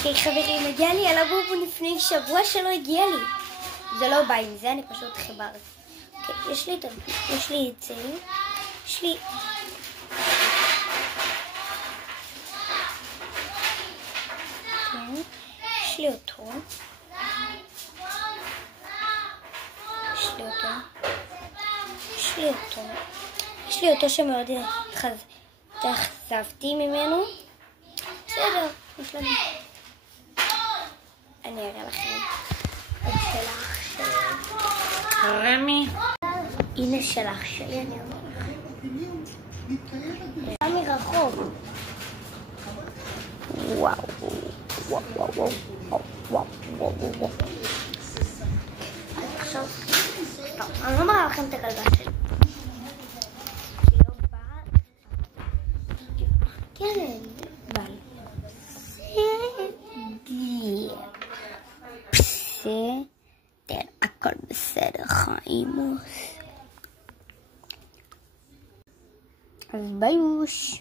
אוקיי חברים, הגיע לי על הבובו לפני שבוע שלא הגיע לי. זה לא בא עם זה, אני פשוט חיברתי. אוקיי, יש לי את זה. יש לי... יש לי אותו. יש לי אותו שמאוד התאכזבתי ממנו. בסדר, יש לנו. אני אראה לכם את שלך שלי. רמי. הנה שלך שלי, אני אומר לכם. מרחוק. וואו. עכשיו, אני לא מראה לכם את הכלבה שלי. כן, אבל בסדר, הכל בסדר, חיימוס. אז ביוש.